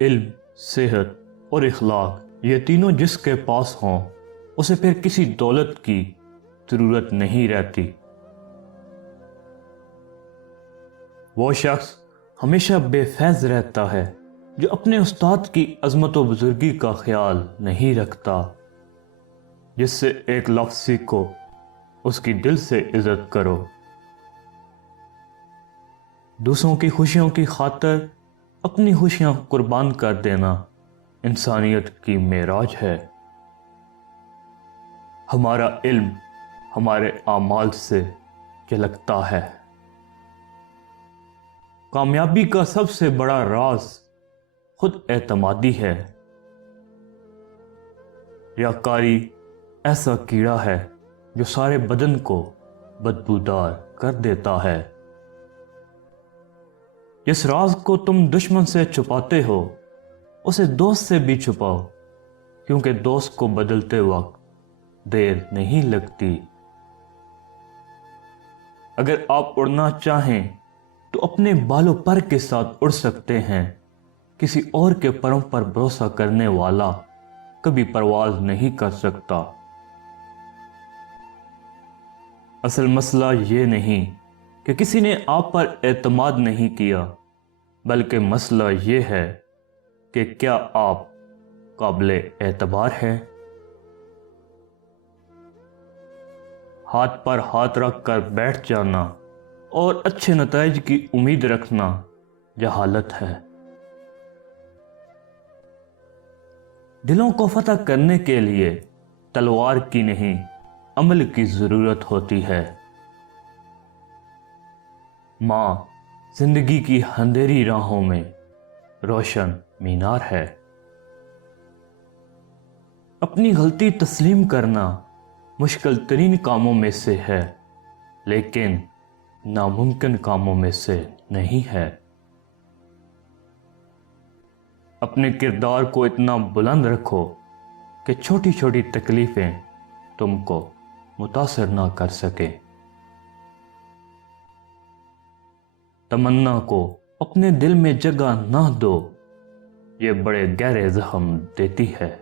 علم، صحت اور اخلاق یہ تینوں جس کے پاس ہوں اسے پھر کسی دولت کی ضرورت نہیں رہتی۔ وہ شخص ہمیشہ بے فیض رہتا ہے جو اپنے استاد کی عظمت و بزرگی کا خیال نہیں رکھتا۔ جس سے ایک لفظ سیکھو، اس کی دل سے عزت کرو۔ دوسروں کی خوشیوں کی خاطر اپنی خوشیاں قربان کر دینا انسانیت کی معراج ہے۔ ہمارا علم ہمارے اعمال سے جھلکتا ہے۔ کامیابی کا سب سے بڑا راز خود اعتمادی ہے۔ ریاکاری ایسا کیڑا ہے جو سارے بدن کو بدبودار کر دیتا ہے۔ جس راز کو تم دشمن سے چھپاتے ہو اسے دوست سے بھی چھپاؤ، کیونکہ دوست کو بدلتے وقت دیر نہیں لگتی۔ اگر آپ اڑنا چاہیں تو اپنے بالوں پر کے ساتھ اڑ سکتے ہیں۔ کسی اور کے پروں پر بھروسہ کرنے والا کبھی پرواز نہیں کر سکتا۔ اصل مسئلہ یہ نہیں کہ کسی نے آپ پر اعتماد نہیں کیا، بلکہ مسئلہ یہ ہے کہ کیا آپ قابل اعتبار ہیں۔ ہاتھ پر ہاتھ رکھ کر بیٹھ جانا اور اچھے نتائج کی امید رکھنا جہالت ہے۔ دلوں کو فتح کرنے کے لیے تلوار کی نہیں، عمل کی ضرورت ہوتی ہے۔ ماں زندگی کی اندھیری راہوں میں روشن مینار ہے۔ اپنی غلطی تسلیم کرنا مشکل ترین کاموں میں سے ہے، لیکن ناممکن کاموں میں سے نہیں ہے۔ اپنے کردار کو اتنا بلند رکھو کہ چھوٹی چھوٹی تکلیفیں تم کو متاثر نہ کر سکیں۔ تمنا کو اپنے دل میں جگہ نہ دو، یہ بڑے گہرے زخم دیتی ہے۔